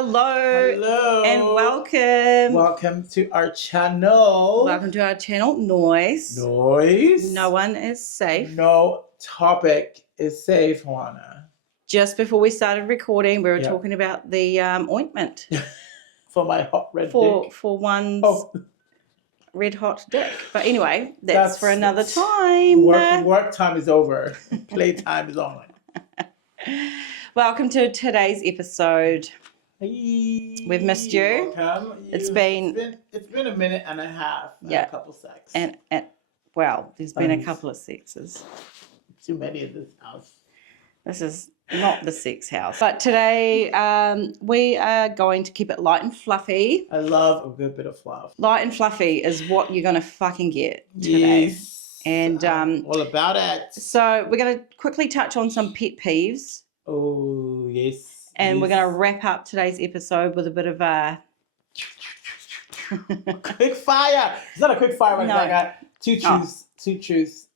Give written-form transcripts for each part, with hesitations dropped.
Hello. Hello. And welcome. Welcome to our channel. Welcome to our channel, NOIS. NOIS. No one is safe. No topic is safe, Hoana. Just before we started recording, we were talking about the ointment. For my hot red dick. For one's red hot dick. But anyway, that's for another time. Work time is over. Playtime is on. Welcome to today's episode. Hey, we've missed you. Welcome. It's been a minute and a half. And a couple sex. And well, there's been a couple of sexes. Too many in this house. This is not the sex house. But today we are going to keep it light and fluffy. I love a good bit of fluff. Light and fluffy is what you're going to fucking get today. Yes. And all about it. So we're going to quickly touch on some pet peeves. Oh, yes. And we're going to wrap up today's episode with a bit of a... quick fire. It's not a quick fire, but no. I got two truths.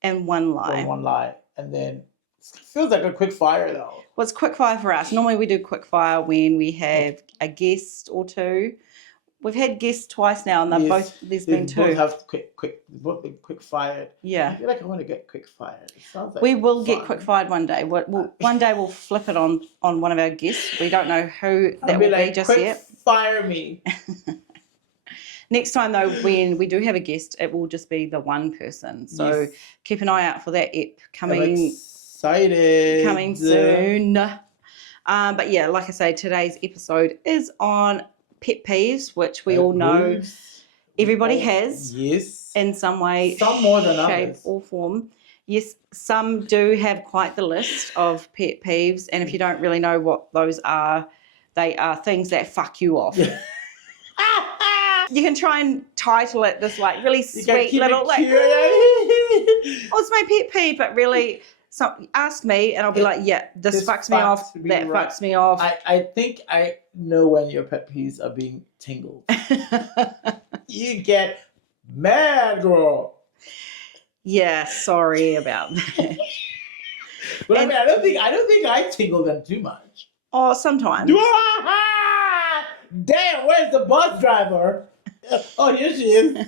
And one lie. One lie. And then it feels like a quick fire, though. Well, it's quick fire for us. Normally we do quick fire when we have a guest or two. We've had guests twice now, and there's been two. Both have both been quick fired. Yeah. I feel like I want to get quick fired. It sounds like we will get quick fired one day. One day we'll flip it on one of our guests. We don't know who that will be just yet. Fire me. Next time though, when we do have a guest, it will just be the one person. So keep an eye out for that ep coming. I'm excited. Coming soon. But yeah, like I say, today's episode is on pet peeves, which we all know everybody has in some way, some more than shape others. Or form. Yes, some do have quite the list of pet peeves, and if you don't really know what those are, they are things that fuck you off. You can try and title it this like really sweet little like, oh, it's my pet peeve, but really ask me and I'll be like, yeah, this fucks me off, that fucks me off. I think I know when your pet peeves are being tingled. You get mad, girl. Yeah, sorry about that. But I mean, I don't think I tingle them too much. Oh, sometimes. Damn, where's the bus driver? Oh, here she is.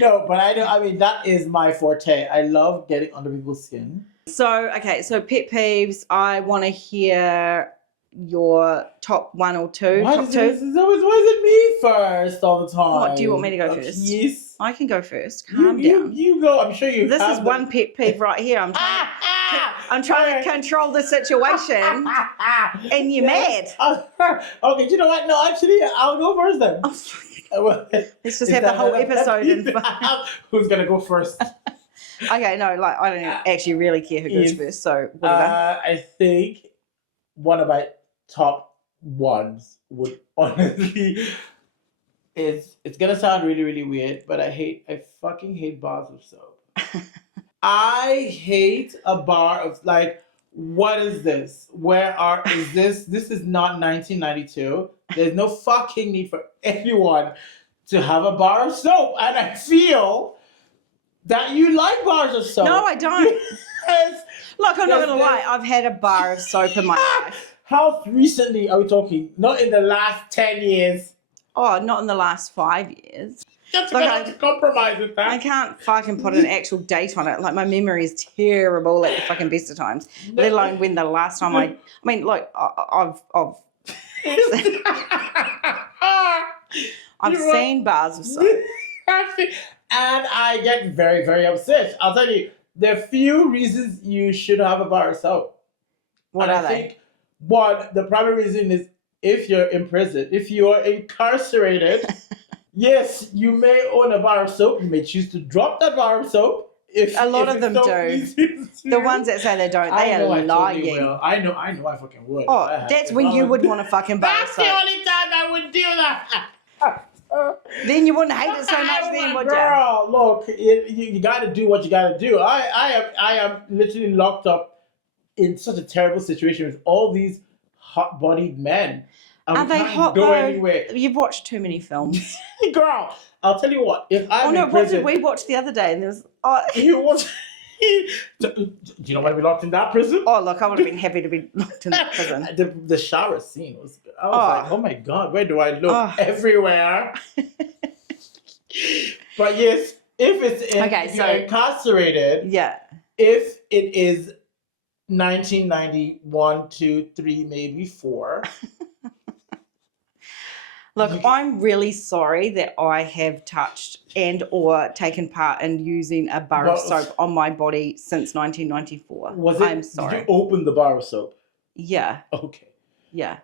No, but I mean, that is my forte. I love getting under people's skin. So pet peeves. I want to hear your top one or two. Why is it me first all the time? What, do you want me to go first? Yes. I can go first. Calm down. You go. I'm sure you. This is one pet peeve right here. I'm trying to control the situation, and you're mad. Okay, you know what? No, actually, I'll go first then. Let's just have the whole episode. Who's gonna go first? Okay, no, like I don't actually really care who goes first. So whatever. I think one of my top ones would honestly it's gonna sound really, really weird, but I fucking hate bars of soap. I hate a bar of like, what is this? Is this? This is not 1992. There's no fucking need for anyone to have a bar of soap. And I feel that you like bars of soap. No, I don't. Look, I'm not going to lie. I've had a bar of soap in my life. How recently are we talking? Not in the last 10 years. Oh, not in the last 5 years. That's to compromise with that. I can't fucking put an actual date on it. Like, my memory is terrible at the fucking best of times. No. Let alone when the last time I've seen bars of soap. And I get very, very upset. I'll tell you, there are few reasons you should have a bar of soap. What are they? I think, one, the primary reason is if you're in prison. If you are incarcerated, yes, you may own a bar of soap. You may choose to drop that bar of soap. A lot of them do. The ones that say they don't, they are lying. I know I fucking would. Oh, that's when you would want a fucking bar of soap. That's the only time I would do that. Then you wouldn't hate it so much then, would you? Girl, look, you got to do what you got to do. I am literally locked up in such a terrible situation with all these hot-bodied men. Are they hot though? Anywhere. You've watched too many films. Girl, I'll tell you what. If I'm in prison, what did we watch the other day? And there was you watch. Do you know when we locked in that prison? Oh, look, I would have been happy to be locked in prison. The shower scene was. I was like, oh my god, where do I look? Oh. Everywhere. But yes, if it's if you're incarcerated, yeah, if it is 1991, 2, 3, maybe 4. Look, I'm really sorry that I have touched and or taken part in using a bar of soap on my body since 1994. I'm sorry. Did you open the bar of soap? Yeah. Okay. Yeah.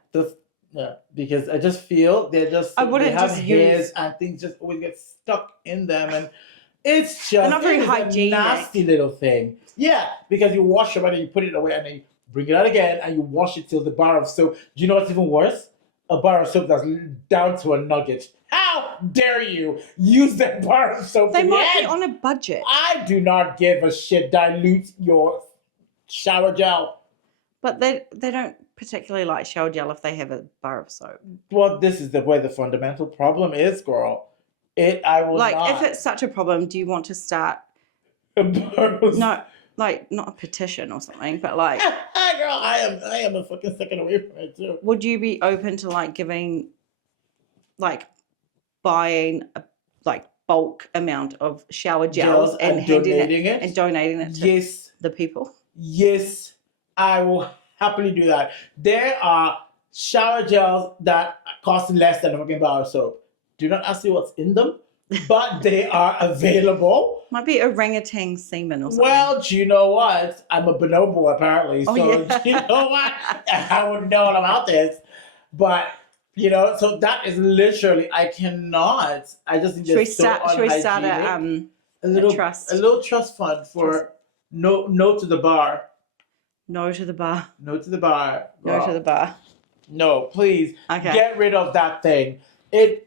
Yeah, because I just feel they have hairs use... and things just always get stuck in them, and it's just not very hygienic. A nasty little thing. Yeah, because you wash your body, you put it away, and then you bring it out again, and you wash it till the bar of soap. Do you know what's even worse? A bar of soap that's down to a nugget. How dare you use that bar of soap? They might be on a budget. I do not give a shit. Dilute your shower gel. But they don't particularly like shower gel if they have a bar of soap. Well, this is where the fundamental problem is, girl. If it's such a problem, do you want to start? No, like not a petition or something, but like. Girl, I am a fucking second away from it too. Would you be open to like giving, like, buying a bulk amount of shower gels and donating it to the people? Yes, I will happily do that. There are shower gels that cost less than a fucking bar of soap. Do not ask me what's in them, but they are available. Might be orangutan semen or something. Well, do you know what? I'm a bonobo apparently, so yeah. You know what? I wouldn't know all about this. But, so that is literally, I cannot. I just think should we start a trust? A little trust fund for no to the bar. No to the bar. No to the bar. Girl. No to the bar. No, please. Okay. Get rid of that thing. It's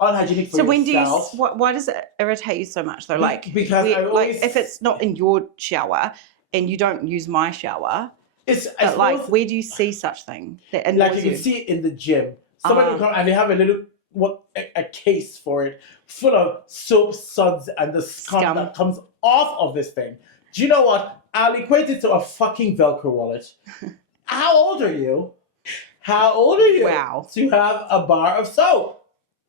unhygienic for yourself. So why does it irritate you so much though? Because if it's not in your shower and you don't use my shower, where do you see such thing? That you can see it in the gym. Somebody will come and they have a little a case for it full of soap suds and the scum that comes off of this thing. Do you know what? I'll equate it to a fucking Velcro wallet. How old are you? Wow. To have a bar of soap.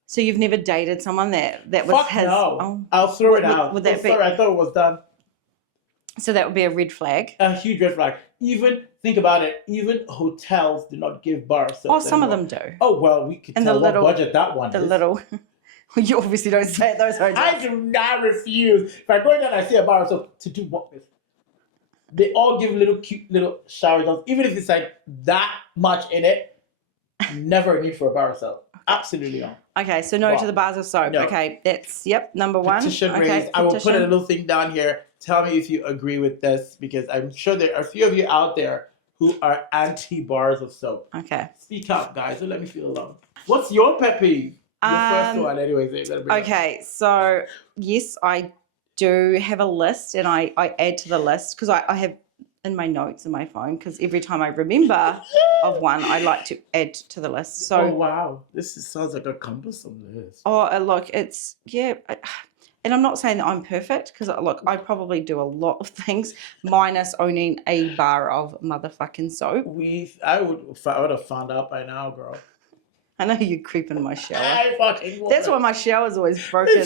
So you've never dated someone that was no. Oh, I'll throw it out. Would that be? Sorry, I thought it was done. So that would be a red flag. A huge red flag. Even think about it. Even hotels do not give bar of soap. Oh, some of them do. Oh well, we could tell what budget that one is. You obviously don't say it those hotels. I do not refuse. If I go in there and I see a bar of soap, to do what with? They all give cute little shower gels, even if it's like that much in it. Never a need for a bar of soap. Absolutely not. Okay, so no to the bars of soap. No. Okay, that's number one. Petition raised. I will put a little thing down here. Tell me if you agree with this, because I'm sure there are a few of you out there who are anti-bars of soap. Okay. Speak up, guys. Don't let me feel alone. What's your pet peeve? Your first one, anyways. Okay, so yes, I do have a list, and I add to the list because I have in my notes in my phone, because every time I remember of one, I like to add to the list. So, oh wow, sounds like a cumbersome list. Oh, look, it's and I'm not saying that I'm perfect, because look, I probably do a lot of things minus owning a bar of motherfucking soap. I would have found out by now, girl. I know you creep in my shower. I fucking would. That's why my shower's always broken,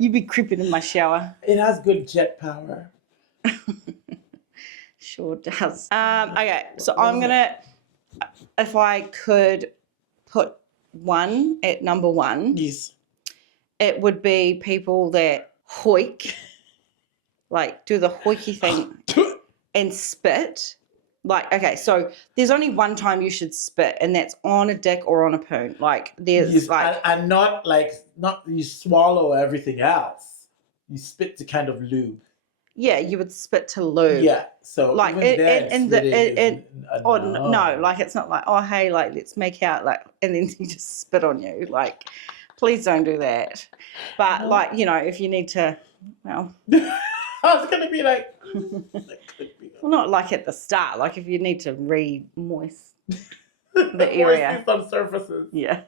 You be creeping in my shower. It has good jet power. Sure does. Okay, so I'm gonna, if I could put one at number one, yes, it would be people that hoik, like do the hoiky thing and spit. Like, okay, so there's only one time you should spit, and that's on a dick or on a poon. Like, there's and not you swallow everything else. You spit to kind of lube. Yeah, you would spit to lube. Yeah, so like no, like it's not like, oh hey, like let's make out, like, and then you just spit on you. Like, please don't do that. But like, if you need to, well, I was gonna be like, well, not like at the start. Like if you need to re-moist the area, some surfaces. Yeah,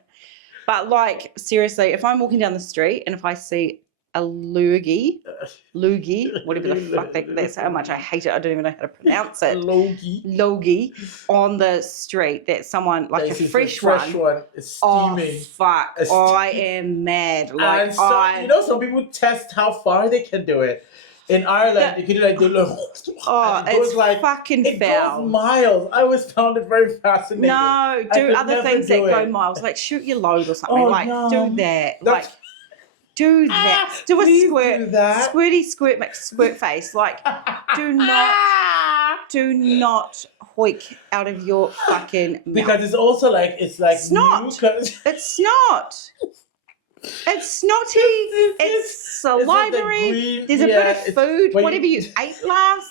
but like seriously, if I'm walking down the street and if I see a loogie, whatever the fuck that's how much I hate it. I don't even know how to pronounce it. Logie on the street. That someone like a fresh one is steaming. Oh fuck! I am mad. Like and so, some people test how far they can do it. In Ireland, you can do like the little. Oh, it's like fucking foul. It goes miles. I always found it very fascinating. No, do other things that go miles, like shoot your load or something. Do that. Do that. Do a squirt. Do that. Squirty squirt face. Like, do not hoik out of your fucking mouth. Because it's also like it's not. It's not. It's snotty. It's salivary. There's a bit of food. Whatever you ate last.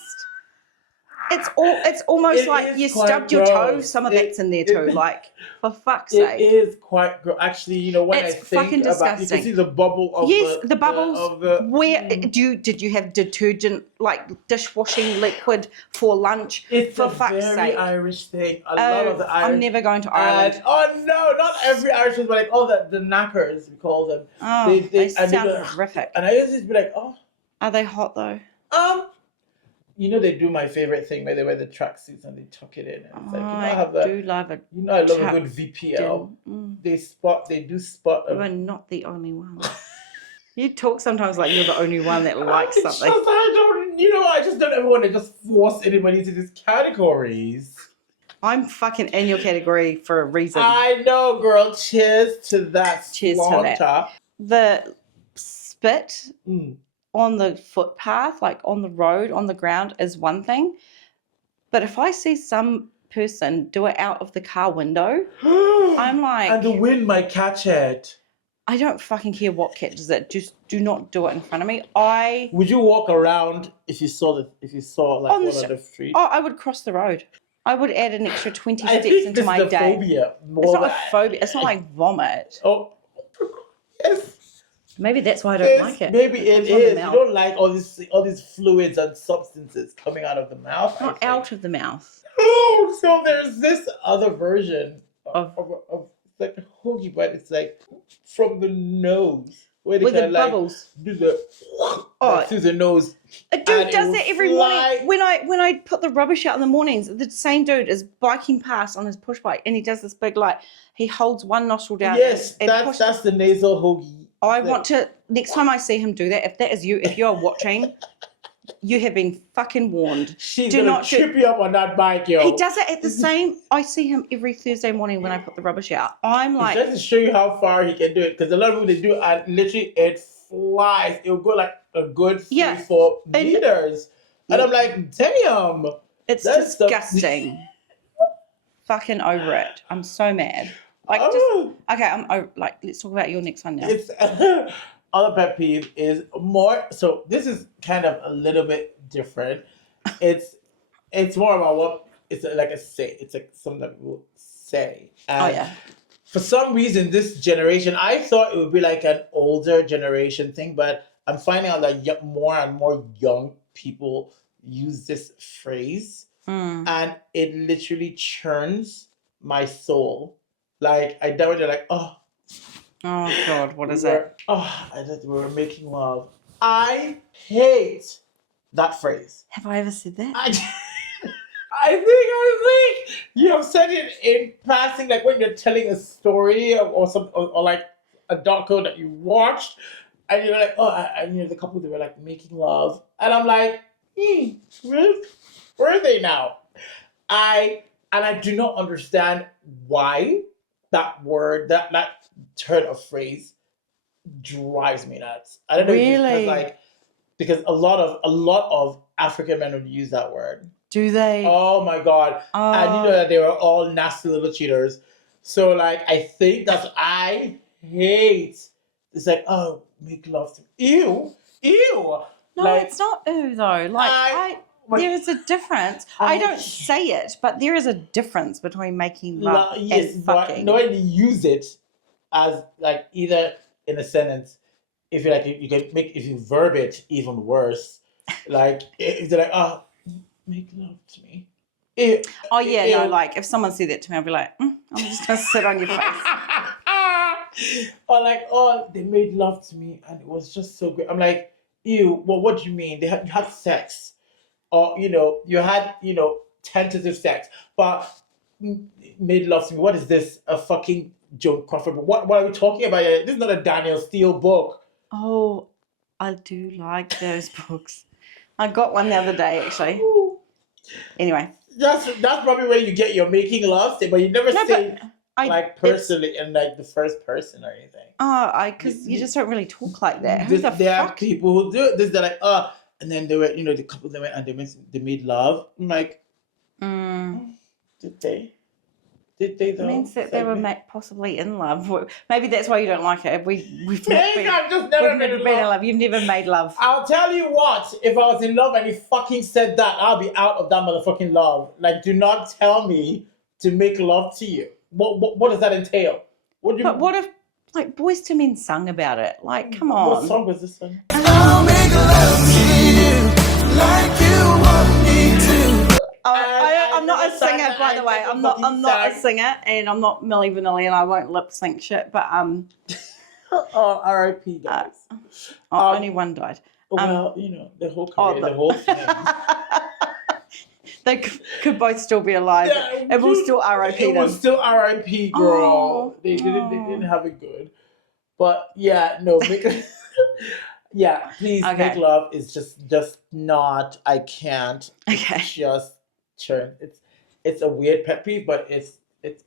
It's almost like you stubbed your toe. Some of that's in there too. Like, for fuck's sake. It is quite gross. Actually, when I think about it, you can see the bubble of the bubbles. Where did you have detergent, like dishwashing liquid for lunch? It's for a fuck's very sake. Irish thing. A lot of the Irish. I'm never going to Ireland. No, not every Irish, but like all the knackers we call them. Oh, they sound horrific. And I used to be like, oh. Are they hot though? They do my favorite thing where they wear the tracksuits and they tuck it in. And it's like, I do love it. I love a good VPL. They do spot. You are not the only one. You talk sometimes like you're the only one that likes something. I just don't ever want to just force anybody into these categories. I'm fucking in your category for a reason. I know, girl. Cheers to that. Cheers to that. The spit. On the footpath, like on the road, on the ground, is one thing. But if I see some person do it out of the car window, I'm like... And the wind might catch it. I don't fucking care what catches it. Just do not do it in front of me. Would you walk around if you saw like one of the street? Oh, I would cross the road. I would add an extra 20 steps into my day. Phobia. It's not a phobia. It's not like vomit. Oh, yes. Maybe that's why I don't like it. Maybe it is. You don't like all these fluids and substances coming out of the mouth. Not out of the mouth. Oh, so there's this other version of like a hoagie, but it's like from the nose. Where they with the bubbles. Do the through the nose. A dude does that every morning. When I put the rubbish out in the mornings, the same dude is biking past on his push bike and he does this big he holds one nostril down. Yes, that's the nasal hoagie. I want to, next time I see him do that, if that is you, if you're watching, you have been fucking warned. She's going to trip you up on that bike, yo. He does it at the same, I see him every Thursday morning when I put the rubbish out. I'm like. Just to show you how far he can do it, because a lot of people, they do it, literally, it flies. It'll go like a good 3-4 meters. And I'm like, damn. It's disgusting. Fucking over it. I'm so mad. Let's talk about your next one now. It's other pet peeve is more. So this is kind of a little bit different. It's more about what it's like a say. It's like something that people say. And for some reason, this generation, I thought it would be like an older generation thing, but I'm finding out that more and more young people use this phrase, and it literally churns my soul. Like, I doubt it, like, oh God, what is it? I thought we were making love. I hate that phrase. Have I ever said that? I think you have said it in passing, like when you're telling a story or something, or like a doco that you watched, and you're like, the couple, they were like making love, and I'm like, where are they now? I do not understand why that word, that turn of phrase drives me nuts. I don't know if it's because a lot of African men would use that word. Do they? Oh my God. And you know that they were all nasty little cheaters. So I think I hate, it's like, oh, make love to me. Ew. No, it's not ew though. There is a difference. I don't say it, but there is a difference between making love and fucking. No, when you use it as either in a sentence, if you can make, if you verb it even worse, if they're like, oh, make love to me. If someone said that to me, I'd be like, I'm just gonna sit on your face. Or like, oh, they made love to me and it was just so great. I'm like, ew, well, what do you mean? You had sex. Or, you had, tentative sex, but made love to me. What is this? A fucking Joan Crawford book? What are we talking about here? This is not a Daniel Steele book. Oh, I do like those books. I got one the other day, actually. Anyway. That's probably where you get your making love thing, but you never say personally in like the first person or anything. Oh, because you just don't really talk like that. Who the there fuck? are people who do it. They're like, and then they were, the couple they went and they made love. I'm like, did they? Did they though? It means that they were possibly in love. Maybe that's why you don't like it. We've never been in love. You've never made love. I'll tell you what. If I was in love and you fucking said that, I'll be out of that motherfucking love. Like, do not tell me to make love to you. What does that entail? What if like Boys to Men sung about it? Like, come on. What song was this one? I'll make love to you like you want me to. I'm not a singer, by the way. I'm not a singer, and I'm not Milli Vanilli, and I won't lip sync shit. But oh, R.I.P. guys. Only one died. Well, the whole career, the whole thing. They could both still be alive. Yeah, it will still R.I.P. them. It was still R.I.P. Girl. They didn't have it good. But yeah, no. Yeah, please make love. It's just not. I can't. Okay. Just churn. It's a weird pet peeve, but it's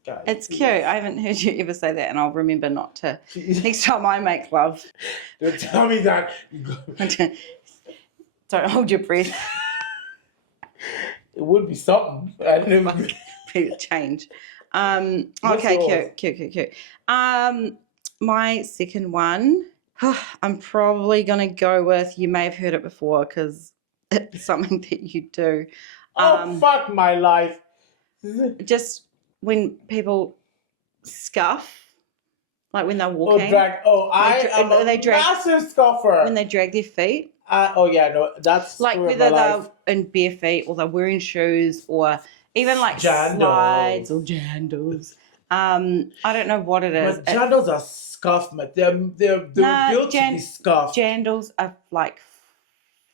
guys. It's cute. I haven't heard you ever say that, and I'll remember not to next time I make love. Don't tell me that. Don't hold your breath. It would be something. I don't know. Change. Okay, cute. My second one, I'm probably gonna go with. You may have heard it before because it's something that you do. Fuck my life. Just when people scuff, like when they're walking. I am a massive scuffer. When they drag their feet. That's like whether they're in bare feet or they're wearing shoes or even like slides or jandals. I don't know what it is. But jandals are scuffed, man. They're built to be scuffed. Jandals are like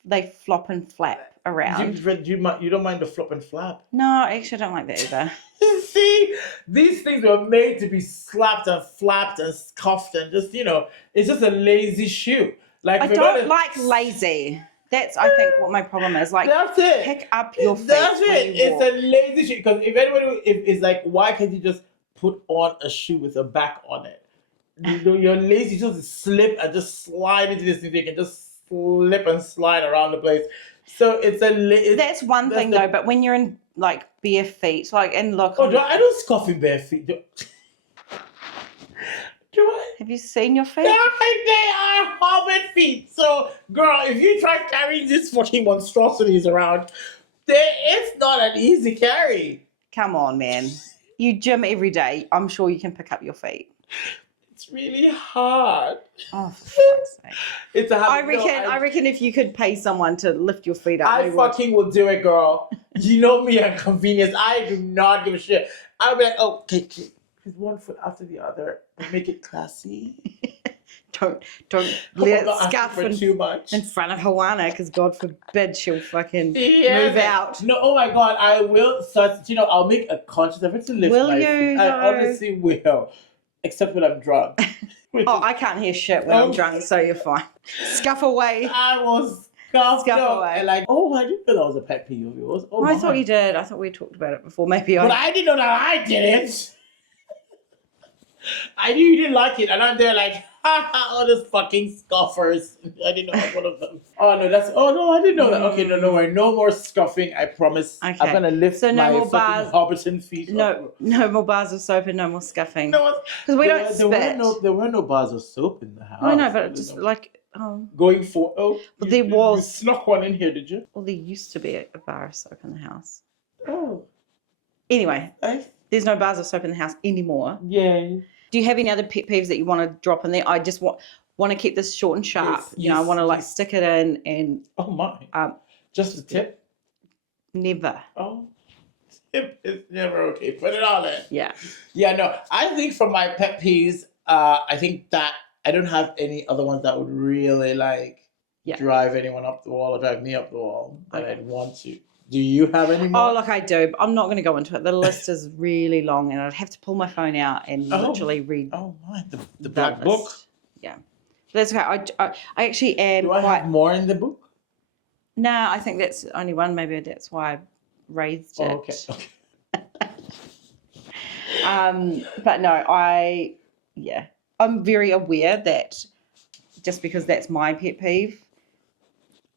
they flop and flap around. You don't mind the flop and flap? No, actually, I don't like that either. See, these things were made to be slapped and flapped and scuffed and just it's just a lazy shoe. Like I don't like lazy. That's I think what my problem is. Like that's it. Pick up your feet. That's it. It's a lazy shoe because if it's like, why can't you just put on a shoe with a back on it? You're lazy, just slip and just slide into this thing. You can just slip and slide around the place. So that's one thing though. But when you're in like bare feet, like and look. I don't scuff in bare feet. Have you seen your feet? They are hobbit feet. So, girl, if you try carrying these fucking monstrosities around, it's not an easy carry. Come on, man. You gym every day. I'm sure you can pick up your feet. It's really hard. Oh, for fuck's sake. It's a I reckon if you could pay someone to lift your feet up, I fucking will do it, girl. You know me and convenience. I do not give a shit. I'll be like, okay. One foot after the other and make it classy. don't let it scuff too much in front of Hoana because God forbid she'll fucking move out. No, oh my God, I will. I'll make a conscious effort to lift my feet. I honestly will, except when I'm drunk. I can't hear shit when I'm drunk, so you're fine. Scuff away. I will scuff away. Like, I didn't know that was a pet peeve of yours. I thought you did. I thought we talked about it before. But I didn't know that I did it. I knew you didn't like it, and I'm there like, all those fucking scoffers. I didn't know I was one of them. I didn't know that. Okay, no worry. No more scuffing, I promise. Okay. I'm gonna lift my fucking Hobbiton feet. No more bars of soap and no more scuffing. No, because we don't spit. There were no bars of soap in the house. I know, but just going for but there was. You snuck one in here, did you? Well, there used to be a bar of soap in the house. Oh. Anyway, there's no bars of soap in the house anymore. Yay. Do you have any other pet peeves that you want to drop in there? I just want to keep this short and sharp. Yes, I want to stick it in and. Oh my! Just a tip? Never. Oh, tip is never okay. Put it all in. Yeah. Yeah. No, I think for my pet peeves, I think that I don't have any other ones that would really like Yeah. drive anyone up the wall or drive me up the wall that Okay. I'd want to. Do you have any more? Oh, look, I do. But I'm not going to go into it. The list is really long, and I'd have to pull my phone out and literally read. Oh my, the black book. list. Yeah, that's okay. I actually am Do I quite. have more in the book? Nah, I think that's only one. Maybe that's why I raised it. Oh, okay. But no, I'm very aware that just because that's my pet peeve,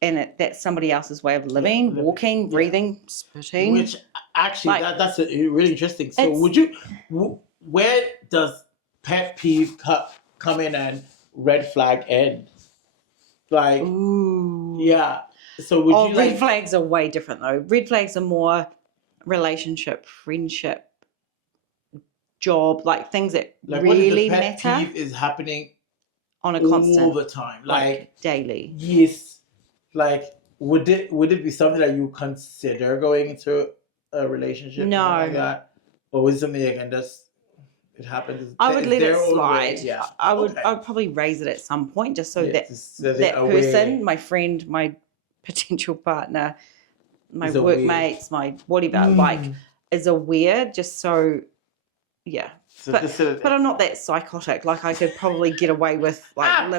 and that's somebody else's way of living, walking, breathing, spitting. Which actually, Like, that's really interesting. So, it's- would you? Where does pet peeve come in and red flag end? Like, ooh. yeah. So would you red like? flags are way different though. Red flags are more relationship, friendship, job, like things that Like, what really if the pet matter peeve is happening on a all constant, the time? like daily. Yes. Like, would it be something that you consider going into a relationship? No. Or something like that? Or was it something again just it happens? I would it's let their it own way? slide. Yeah. I would. Okay. I would probably raise it at some point, just so Yeah, that so they're that aware. person, my friend, my potential partner, my Is aware. workmates, my whatever, like is aware. Just so, yeah. So but- just sort of, But I'm not that psychotic. Like I could probably get away with like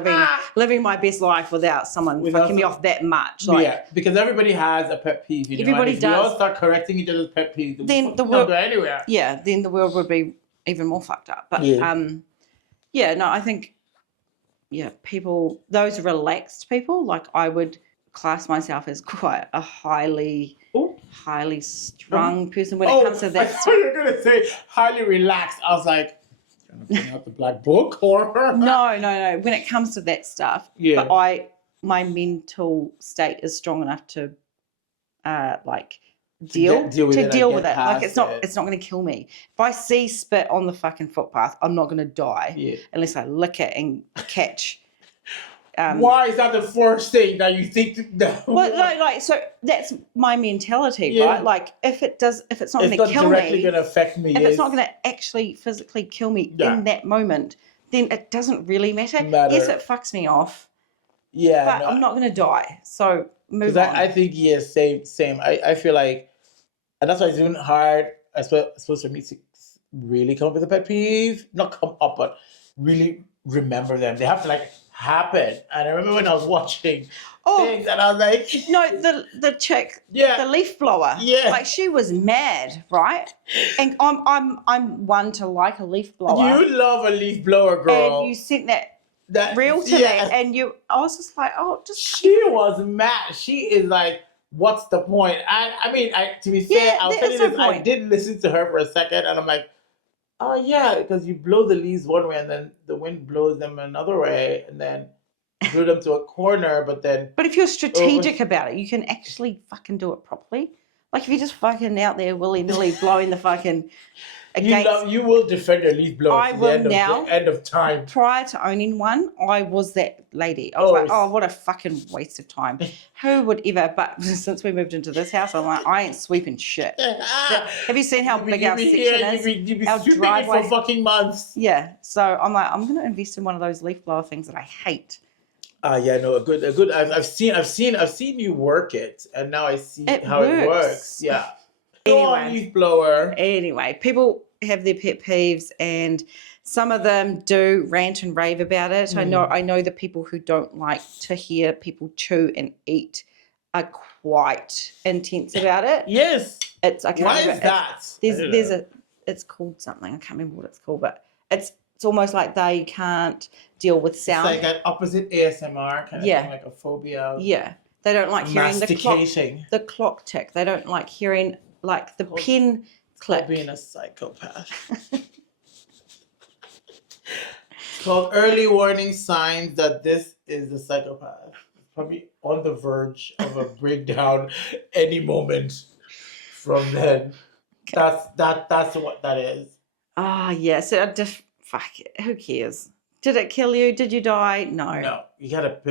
living my best life without someone Without fucking me some- off that much. Like, yeah, because everybody has a pet peeve. You know, Everybody and if we all does. start correcting each other's pet peeves, Then the don't world- go anywhere. yeah, then the world would be even more fucked up. But Yeah. no, I think those relaxed people, like I would class myself as quite a highly strung person when it comes to I that thought stuff. you were gonna say highly relaxed. I was like, trying to bring out the black book or No. When it comes to that stuff, Yeah. but my mental state is strong enough to like deal with it and with get it. Like past it's not it. going to kill me. If I see spit on the fucking footpath, I'm not going to die Yeah. unless I lick it and catch. Why is that the first thing that you think? Well, no, like so that's my mentality, Yeah. right? Like if it's not it's going to not kill directly me, going to affect me. if it's not going to actually physically kill me Yeah. in that moment, then it doesn't really matter. Matter. Yes, it fucks me off, yeah, but I'm not going to die. So move because on. I think same. I feel like, and that's why it's even hard. I suppose for me to really come up with a pet peeve, not come up, but really remember them. They have to like happen. And I remember when I was watching things, and I was like, No, the chick, Yeah. the leaf blower. Yeah. Like she was mad, right? And I'm one to like a leaf blower. you love a leaf blower, girl. And you sent that reel to me, and I was just like, oh, just She was mad. She is like, what's the point? I mean, to be fair, Yeah, I'll there tell you is no this. I point. did listen to her for a second, and I'm like, oh yeah, because you blow the leaves one way, and then the wind blows them another way, and then you blow them to a corner, but then But if you're strategic about it, you can actually fucking do it properly. Like if you're just fucking out there willy-nilly blowing the fucking against. you will defend your leaf blower I to will the end now. of the end of time. Prior to owning one, I was that lady. I was like, oh, what a fucking waste of time. Who would ever? But since we moved into this house, I'm like, I ain't sweeping shit. Have you seen how big our section is? You'd be Our sweeping it driveway. for fucking months. Yeah. So I'm like, I'm going to invest in one of those leaf blower things that I hate. Yeah, no, a good. I've seen you work it, and now I see It how it works. works. Yeah. Go on, Anyway. leaf blower. Anyway, people have their pet peeves, and some of them do rant and rave about it. I know the people who don't like to hear people chew and eat are quite intense about it. Yes. It's I can't Why remember. is that? It's called something. I can't remember what it's called, but it's almost like they can't deal with sound. It's like an opposite ASMR kind of Yeah. thing, like a phobia. Yeah, they don't like hearing Mastication. the clock tick. They don't like hearing like the pen click. Being a psychopath. It's called early warning signs that this is a psychopath. Probably on the verge of a breakdown any moment from then. That's what that is. Ah, yeah. So I just fuck it. Who cares? Did it kill you? Did you die? No. No, you gotta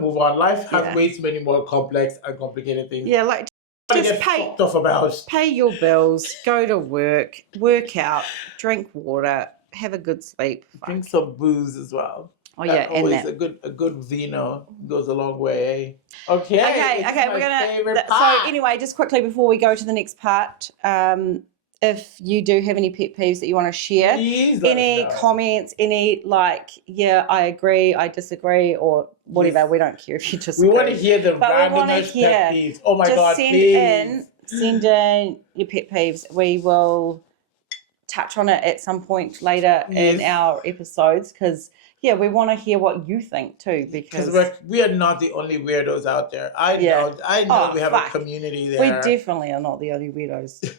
move on. Life has Yeah. way too many more complex and complicated things. Yeah, like to just get fucked off about. pay your bills, go to work out, drink water, have a good sleep. Drink some booze as well. Oh yeah, and Always that. a good vino goes a long way. Okay. Okay, this is okay, my we're gonna. favorite So part. anyway, just quickly before we go to the next part, if you do have any pet peeves that you want to share, Please let any us know. comments, any like, yeah, I agree, I disagree, or whatever. Yes. We don't care if you disagree. We want to hear the But we wanna randomest hear. pet peeves. Oh my Just god, send please. in your pet peeves. We will touch on it at some point later in Yes. our episodes because yeah, we want to hear what you think too because we are not the only weirdos out there. I Yeah. know Oh, we have fuck. a community we there. definitely are not the only weirdos.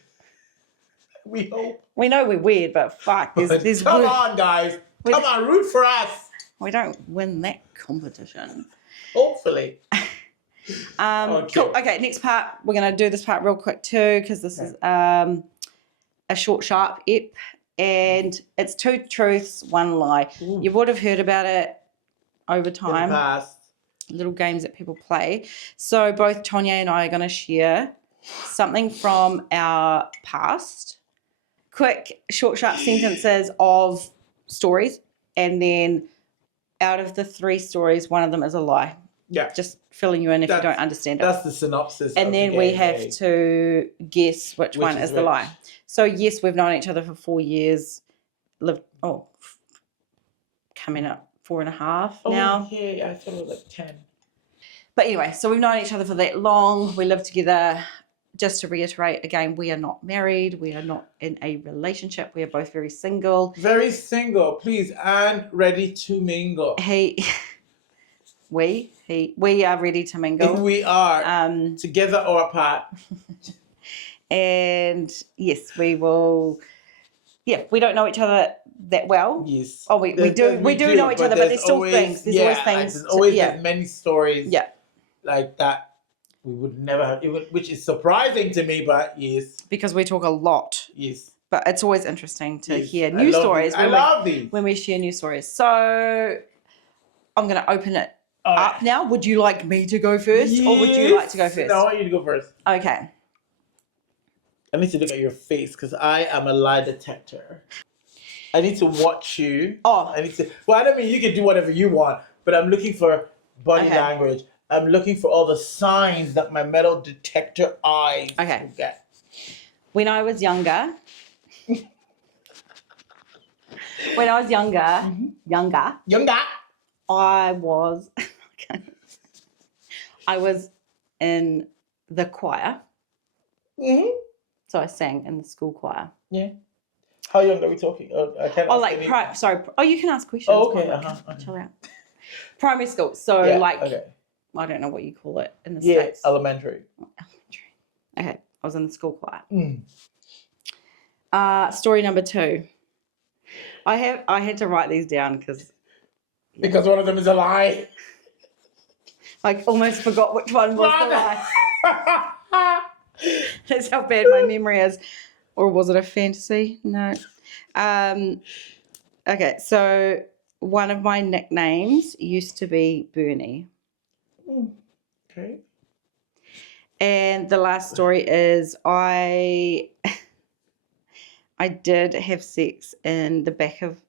We hope. We know we're weird, but fuck, there's Come on, guys. Come on, root for us. We don't win that competition. Hopefully. Okay. Cool. Okay, next part. We're gonna do this part real quick too because this is a short, sharp ep, and it's 2 truths, 1 lie. Ooh. You would have heard about it over In the time. past. Little games that people play. So both Tonye and I are going to share something from our past. Quick, short, sharp sentences of stories, and then out of the 3 stories, one of them is a lie. Yeah. Just filling you in if you don't understand it. That's the synopsis. And of then the we game, have eh? to guess which one is the which. lie. So yes, we've known each other for 4 years. Coming up 4.5 now. Yeah, I thought it was like 10. But anyway, so we've known each other for that long. We live together. Just to reiterate again, we are not married. We are not in a relationship. We are both very single. Very single, please, and ready to mingle. We are ready to mingle. We are together or apart. And yes, we will. Yeah, we don't know each other that well. Yes. Oh, we do know each other, but there's still things. There's always things. There's always many stories. Yeah. Like that we would never have, which is surprising to me, but yes. Because we talk a lot. Yes. But it's always interesting to hear I new love stories. I love these. When we share new stories. So I'm going to open it up now. Would you like me to go first or would you like to go first? No, I want you to go first. Okay. I need to look at your face because I am a lie detector. I need to watch you. Oh. Well, I don't mean you can do whatever you want, but I'm looking for body language. I'm looking for all the signs that my metal detector eyes will get. When I was younger, I was in the choir. Mm-hmm. So I sang in the school choir. Yeah. How young are we talking? I can't ask sorry. Oh, you can ask questions. Oh, okay. Chill out. Primary school. So I don't know what you call it in the States. Elementary. Okay. I was in the school choir. Mm. Story number 2. I had to write these down because one of them is a lie. I almost forgot which one was the lie. That's how bad my memory is. Or was it a fantasy? No. Okay, so one of my nicknames used to be Bernie. Okay. And the last story is I did have sex in the back of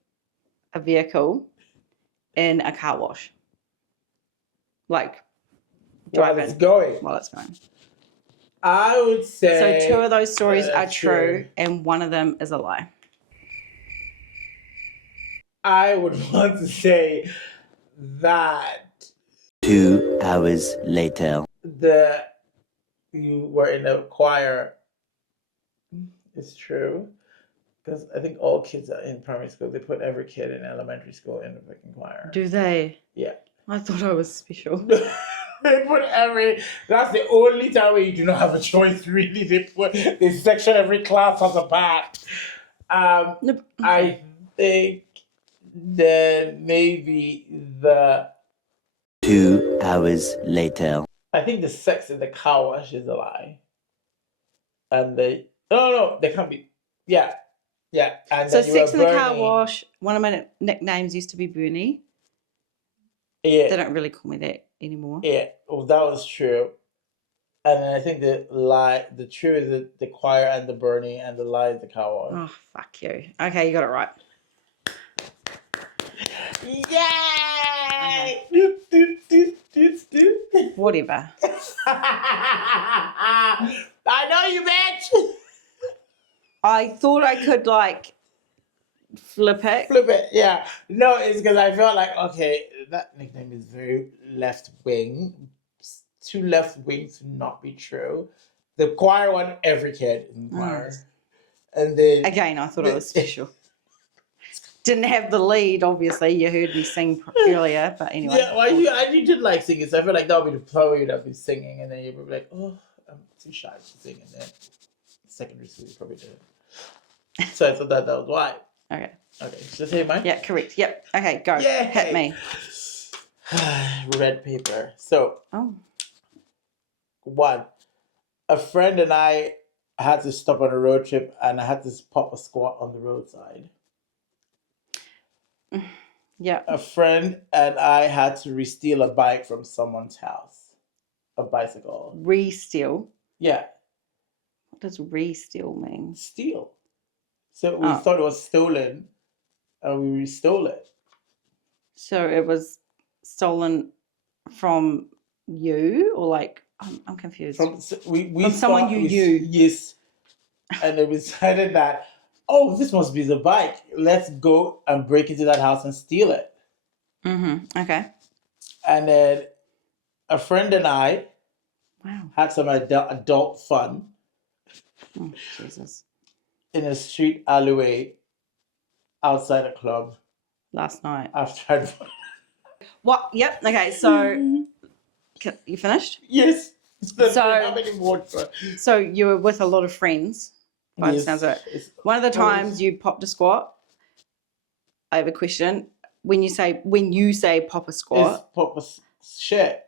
a vehicle in a car wash. Like driving. While it's going. I would say... So 2 of those stories are true and 1 of them is a lie. I would want to say that... 2 hours later. You were in a choir is true. Because I think all kids in primary school, they put every kid in elementary school in a freaking choir. Do they? Yeah. I thought I was special. They put that's the only time where you do not have a choice, really. They section every class as a part. I think then maybe 2 hours later. I think the sex in the car wash is a lie. And no, they can't be. Yeah. And so sex in the car wash, one of my nicknames used to be Bernie. Yeah. They don't really call me that anymore. Yeah. Well, that was true. And then I think the true is the choir and the Bernie, and the lie is the car wash. Oh, fuck you. Okay, you got it right. Yay! Whatever. I know you, bitch. I thought I could like flip it. Flip it, yeah. No, it's because I felt like, okay, that nickname is very left wing. Too left wing to not be true. The choir one, every kid in the choir. And then Again, I thought it was special. Didn't have the lead, obviously. You heard me sing earlier, but anyway. Yeah, well, you did like singing, so I feel like that would be the poet that would be singing, and then you would be like, oh, I'm too shy to sing, and then secondary school you probably did. So I thought that was why. Okay. Okay, so say mine? Yeah, correct. Yep. Okay, go. Yay. Hit me. Red paper. So, Oh. one, a friend and I had to stop on a road trip, and I had to pop a squat on the roadside. Yeah. A friend and I had to re-steal a bike from someone's house. A bicycle. Re-steal. Yeah. What does re-steal mean? Steal. So we Oh. thought it was stolen, and we re-stole it. So it was stolen from you, or like I'm confused. From From someone thought you we- knew. Yes. And then we decided that, oh, this must be the bike. Let's go and break into that house and steal it. Okay. And then a friend and I Wow. had some adult fun Oh, Jesus. in a street alleyway outside a club Last night. after I'd... What? Yep. Okay. So you finished? Yes. So- how many more? So you were with a lot of friends. By the sounds of it. It's- One of the times you popped a squat. I have a question. When you say pop a squat, It's proper shit.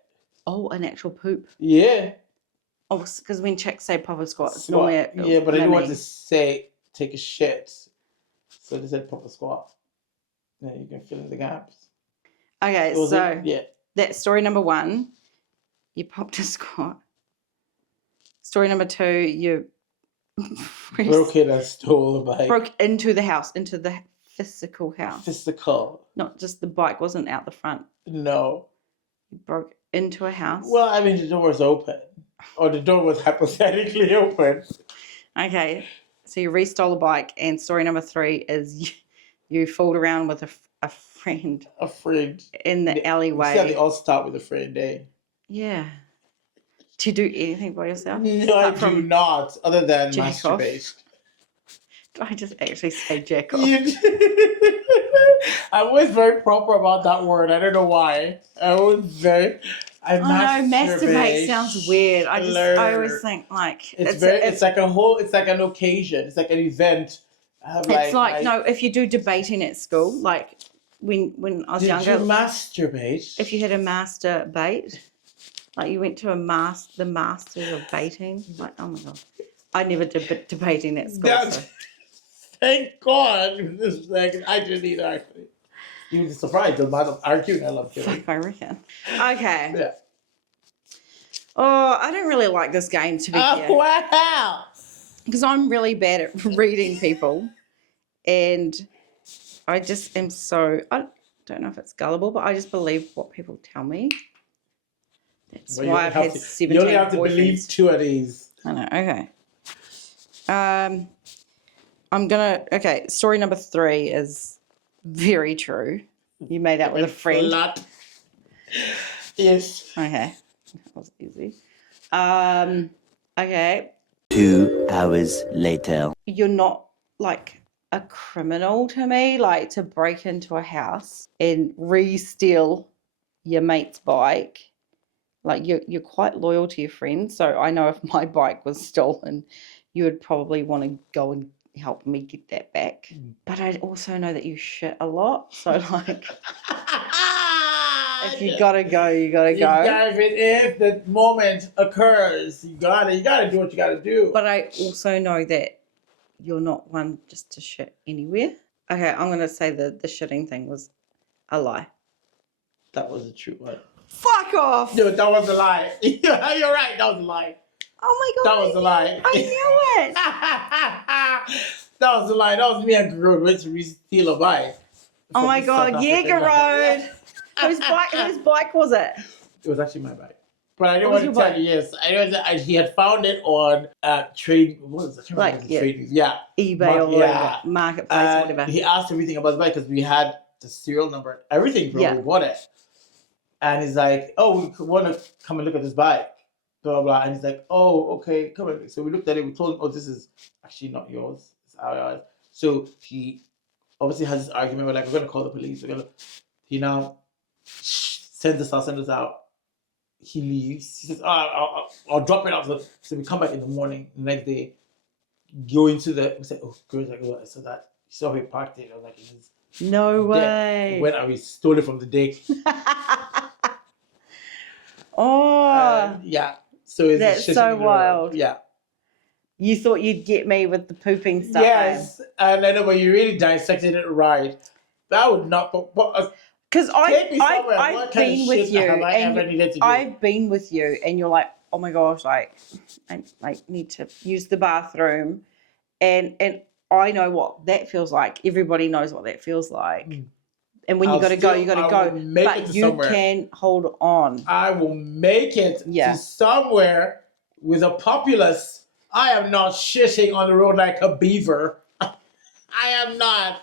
oh, an actual poop. Yeah. Oh, because when chicks say pop a squat, it's Squat. normally Yeah, but I didn't want mummy. to say take a shit. So they said proper squat. Then you can fill in the gaps. Okay, Was so it? Yeah. that's story number 1. You popped a squat. Story number 2, you Broke it and stole a bike. broke into the house, into the physical house. Physical. Not just the bike wasn't out the front. No. You broke into a house. Well, I mean, the door was open. Or the door was hypothetically open. Okay, so you re-stole a bike, and story number 3 is you fooled around with a friend A friend. in the alleyway. They all start with a friend, eh? Yeah. Do you do anything by yourself? No, I Apart do from- not. Other than jack off? masturbate. Did I just actually say jack off? I'm always very proper about that word. I don't know why. I Oh no, masturbate sounds weird. I always think like It's like an occasion. It's like an event. it's like no, if you do debating at school, like when I was Did younger, you masturbate? if you had a master bait, like you went to the masters of baiting, like oh my god, I never did debating at school. That- So. Thank God. This is like I didn't either actually. You'd be surprised the amount of arguing I love doing. Fuck, I reckon. Okay. Yeah. Oh, I don't really like this game to be fair. Oh wow. Because I'm really bad at reading people, and I just am I don't know if it's gullible, but I just believe what people tell me. That's Well, why I've had 17 You only have to boyfriends. believe 2 of these. I know. Okay. Okay. Story number 3 is very true. You made out with a friend. Slut. Yes. Okay. That was easy. Okay. 2 hours later. You're not like a criminal to me, like to break into a house and re-steal your mate's bike. Like you're quite loyal to your friends, so I know if my bike was stolen, you would probably want to go and help me get that back. But I also know that you shit a lot, so like if you gotta go, you gotta go. If the moment occurs, you gotta do what you gotta do. But I also know that you're not one just to shit anywhere. Okay, I'm gonna say the shitting thing was a lie. That was a true one. Fuck off! No, that was a lie. You're right, that was a lie. Oh my god! That was a lie. I knew it. That was a lie. That was me and Groot went to steal a bike. Oh my from God, South Jaeger Africa. Road. Whose bike was it? It was actually my bike. But I didn't What was want to your tell you, yes. I know that he had found it on trade, what was it? I can't remember Like, the trade. Yeah. eBay or whatever, marketplace or And whatever. he asked everything about the bike because we had the serial number, everything from when we bought it. And he's like, oh, we want to come and look at this bike. Blah, blah, blah. And he's like, oh, okay, come on. So we looked at it. We told him, oh, this is actually not yours. It's ours. So he obviously has this argument. We're like, we're going to call the police. He now sends us out. He leaves. He says, oh, I'll drop it off. So we come back in the morning, the next day, go into we said, oh, girls, like, oh, I saw that. You saw we parked it. I was like, it is No way. when we stole it from the day. Oh, Yeah. So that's so wild. Yeah. You thought you'd get me with the pooping stuff. Yes, and I know, but you really dissected it right. That would not. Because I've been with you, and I've been with you, and you're like, oh my gosh, like I need to use the bathroom, and I know what that feels like. Everybody knows what that feels like. And when you got to go, you got to go. But you can hold on. I will make it to somewhere with a populace. I am not shitting on the road like a beaver. I am not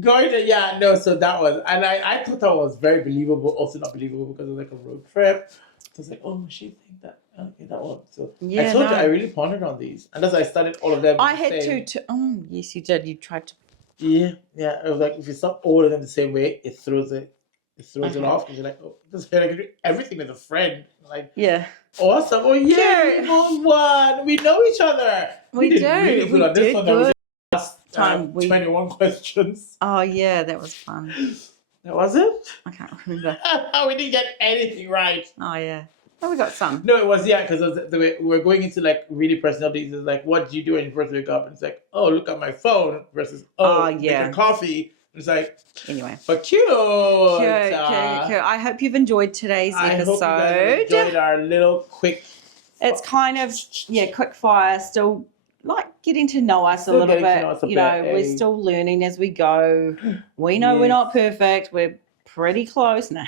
going to, so that was, and I thought that was very believable, also not believable because it was like a road trip. So I was like, oh, she think that, okay, that one. So I told you, I really pondered on these. And as I started all of them. I had to, oh, yes, you did. You tried to. Yeah. It was like, if you stop all of them the same way, it throws it off because you're like, oh, this is like everything with a friend. Like, awesome. Oh, yeah, we both won. We know each other. We did do. Really good on this one. That was last time 21 questions. Oh, yeah, that was fun. That was it? I can't remember. We didn't get anything right. Oh, yeah. Oh, we got some. No, it was, because we're going into like really personal things. It's like, what do you do when you first wake up? And it's like, oh, look at my phone versus, make a coffee. It's like, anyway. But cute. Cute. I hope you've enjoyed today's episode. I hope you guys enjoyed our little quick. It's kind of, quick fire. Still like getting to know us a little bit. We're still learning as we go. We know we're not perfect. We're pretty close. No.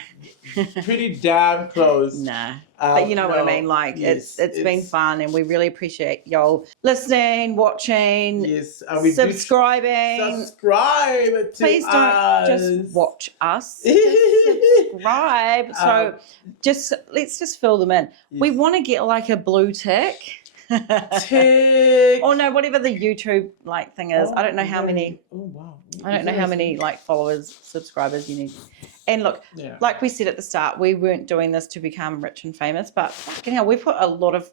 Pretty damn close. Nah. But you know what I mean? Like, it's been fun, and we really appreciate y'all listening, watching, subscribing. Subscribe to Please don't just watch us. Just subscribe. So let's just fill them in. Yes. We want to get like a blue tick. Or no, whatever the YouTube like thing is. I don't know how many. Oh wow! I don't know how many like followers, subscribers you need. And look, like we said at the start, we weren't doing this to become rich and famous, but fucking hell, we put a lot of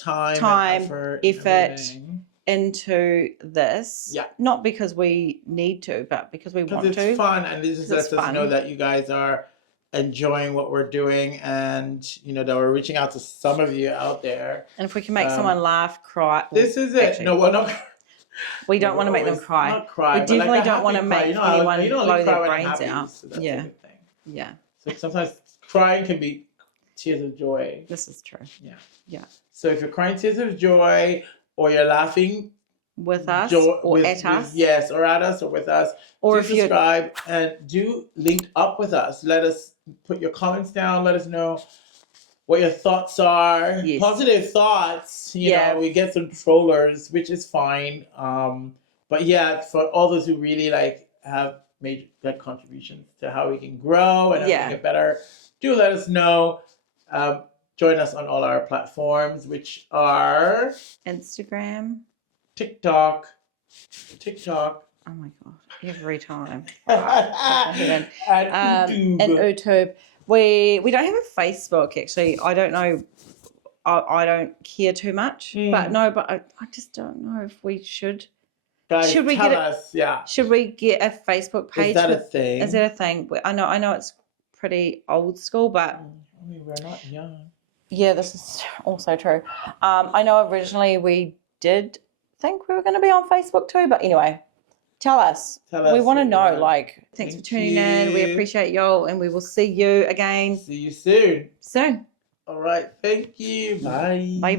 time, effort into this. Yeah. Not because we need to, but because we want to. Because it's fun, and this just lets us know that you guys are enjoying what we're doing, and that we're reaching out to some of you out there. And if we can make someone laugh, cry. This is it. Actually, no, we're not. We don't want to make them cry. Not cry. We definitely don't want to make anyone blow their brains out. So that's a good thing. Yeah. So sometimes crying can be tears of joy. This is true. Yeah. So if you're crying tears of joy, or you're laughing with us, or at us, yes, or at us, or with us, or if subscribe and do link up with us. Let us put your comments down. Let us know what your thoughts are. Yes. Positive thoughts. You know, we get some trollers, which is fine. But for all those who really have made good contributions to how we can grow and make it better, do let us know. Join us on all our platforms, which are Instagram, TikTok. Oh my god! Every time. And YouTube. We don't have a Facebook actually. I don't know. I don't care too much. But I just don't know if we should. Guys, should we tell get us? Yeah. Should we get a Facebook page? Is that a thing? Is that a thing? I know it's pretty old school, but we're not young. Yeah, this is also true. I know originally we did think we were going to be on Facebook too, but anyway. Tell us. We want to know. Thanks for tuning in. We appreciate y'all, and we will see you again. See you soon. Soon. All right. Thank you. Bye. Bye.